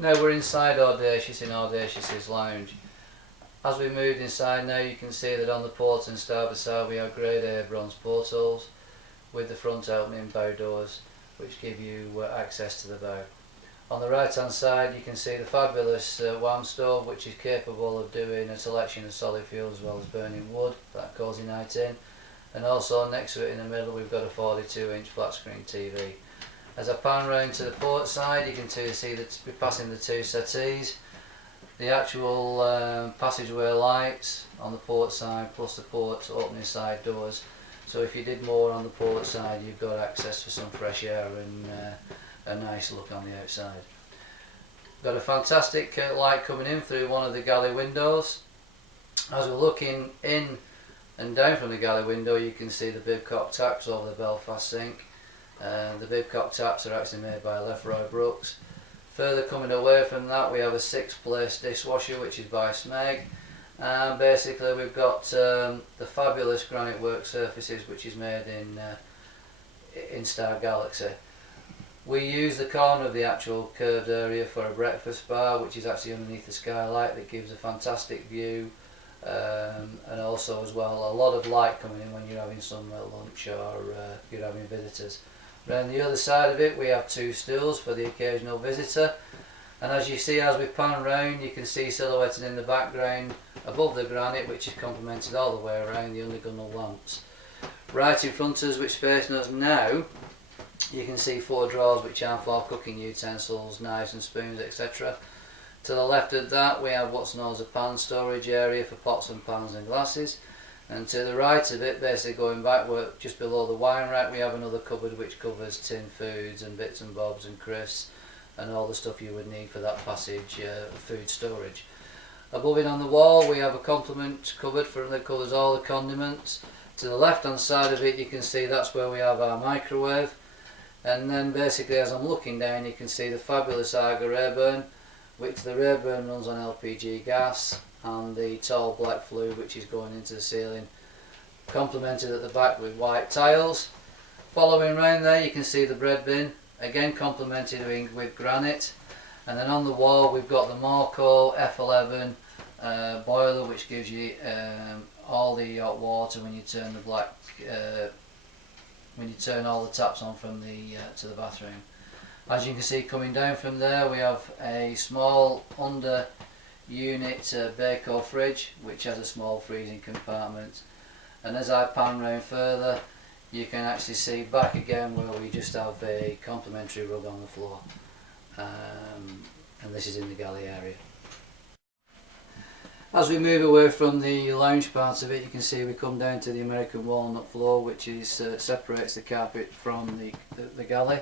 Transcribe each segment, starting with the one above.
Now we're inside Audacious in Audacious's lounge. As we moved inside now, you can see that on the port and starboard side we have grade A bronze portholes with the front opening bow doors which give you access to the bow. On the right hand side you can see the fabulous WAM stove, which is capable of doing a selection of solid fuels as well as burning wood for that cosy night in, and also next to it in the middle we've got a 42-inch flat screen TV. As I pan round to the port side, you can see that we're passing the two settees, the actual passageway lights on the port side plus the port opening side doors. So if you did more on the port side, you've got access for some fresh air and a nice look on the outside. Got a fantastic light coming in through one of the galley windows. As we're looking in and down from the galley window, you can see the bibcock taps over the Belfast sink. The bibcock taps are actually made by Lefroy Brooks. Further coming away from that, we have a 6-place dishwasher which is by Smeg, and basically we've got the fabulous granite work surfaces which is made in Star Galaxy. We use the corner of the actual curved area for a breakfast bar, which is actually underneath the skylight, that gives a fantastic view, and also as well a lot of light coming in when you're having some lunch or you're having visitors. Around the other side of it we have 2 stools for the occasional visitor, and as you see as we pan round, you can see silhouetted in the background above the granite, which is complemented all the way around, the undergunnel lamps. Right in front of us, which facing us now, you can see 4 drawers which are for cooking utensils, knives and spoons, etc. To the left of that we have what's known as a pan storage area for pots and pans and glasses. And to the right of it, basically going backward, just below the wine rack, we have another cupboard which covers tin foods and bits and bobs and crisps and all the stuff you would need for that passage food storage. Above it on the wall we have a complement cupboard that covers all the condiments. To the left hand side of it you can see that's where we have our microwave, and then basically as I'm looking down you can see the fabulous Arga Rayburn, which the Rayburn runs on LPG gas, and the tall black flue which is going into the ceiling, complemented at the back with white tiles. Following round there you can see the bread bin, again complemented with granite, and then on the wall we've got the Morco F11 boiler, which gives you all the hot water when you turn the when you turn all the taps on from the to the bathroom. As you can see coming down from there we have a small under unit Baco fridge which has a small freezing compartment, and as I pan round further you can actually see back again where we just have a complimentary rug on the floor, and this is in the galley area. As we move away from the lounge part of it, you can see we come down to the American walnut floor, which is separates the carpet from the galley.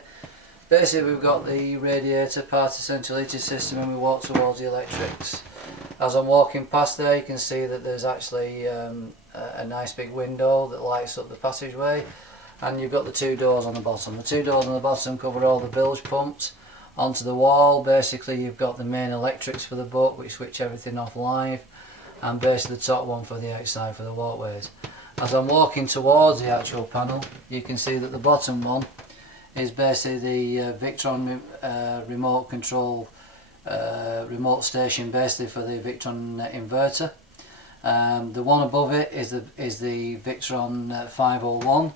Basically we've got the radiator part of the central heating system and we walk towards the electrics. As I'm walking past there you can see that there's actually a nice big window that lights up the passageway, and you've got the 2 doors on the bottom. The 2 doors on the bottom cover all the bilge pumps. Onto the wall basically you've got the main electrics for the boat which switch everything off live, and basically the top one for the outside for the walkways. As I'm walking towards the actual panel you can see that the bottom one is basically the Victron remote control remote station basically for the Victron inverter. The one above it is the Victron 501.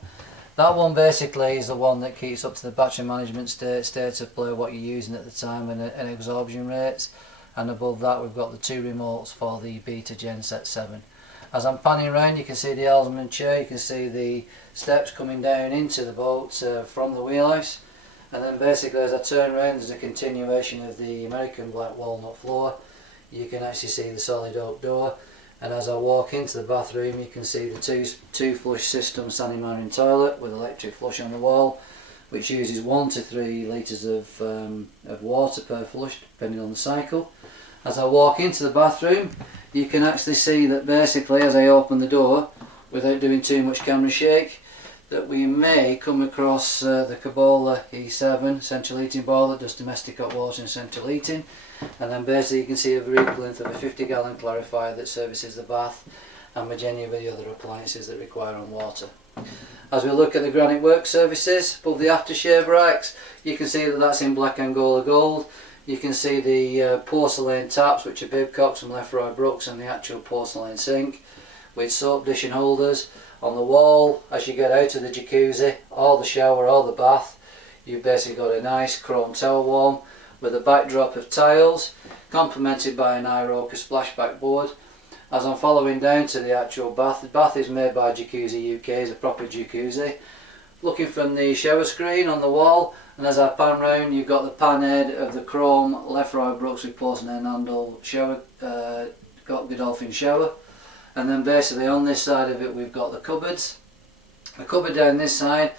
That one basically is the one that keeps up to the battery management state of play, what you're using at the time, and absorption rates. And above that we've got the 2 remotes for the Beta Genset 7. As I'm panning around you can see the Elsman chair, you can see the steps coming down into the boat from the wheelhouse, and then basically as I turn around there's a continuation of the American black walnut floor. You can actually see the solid oak door, and as I walk into the bathroom you can see the two flush system standing marine toilet with electric flush on the wall, which uses 1 to 3 litres of water per flush depending on the cycle. As I walk into the bathroom you can actually see that basically as I open the door, without doing too much camera shake, that we may come across the Cabola E7 central heating boiler that does domestic hot water and central heating, and then basically you can see a very length of a 50-gallon clarifier that services the bath, and many of the other appliances that require on water. As we look at the granite work surfaces above the aftershave racks, you can see that that's in black Angola gold. you can see the porcelain taps, which are bibcocks and Lefroy Brooks, and the actual porcelain sink with soap dish and holders. On the wall, as you get out of the jacuzzi or the shower or the bath, you've basically got a nice chrome towel warm with a backdrop of tiles, complemented by an Iroka splashback board. As I'm following down to the actual bath, the bath is made by Jacuzzi UK, it's a proper jacuzzi. Looking from the shower screen on the wall, and as I pan round, you've got the pan head of the chrome Lefroy Brooks with porcelain handle shower, Godolphin shower. And then basically on this side of it we've got the cupboards. The cupboard down this side,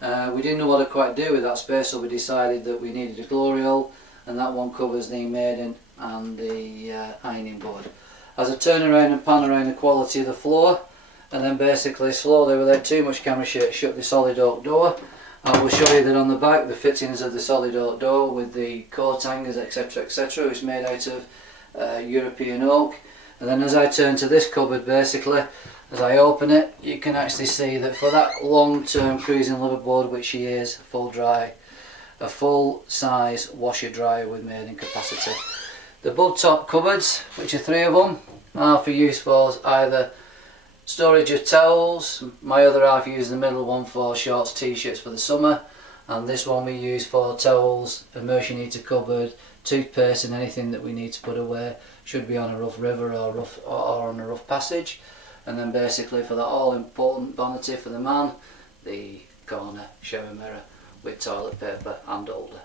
we didn't know what to quite do with that space, so we decided that we needed a glory hole, and that one covers the maiden and the ironing board. As I turn around and pan around the quality of the floor, and then basically slowly, without too much camera shake, shut the solid oak door, I will show you that on the back the fittings of the solid oak door with the coat hangers, etc, etc, is made out of European oak. And then as I turn to this cupboard, basically as I open it, you can actually see that for that long-term cruising liverboard, which she is full dry, a full size washer dryer with maiden capacity. The above top cupboards, which are 3 of them, are for use for either storage of towels. My other half uses the middle one for shorts, t-shirts for the summer, and this one we use for towels, immersion heater cupboard, toothpaste and anything that we need to put away should be on a rough river or on a rough passage. And then basically for that all important vanity for the man, the corner shower mirror with toilet paper and holder.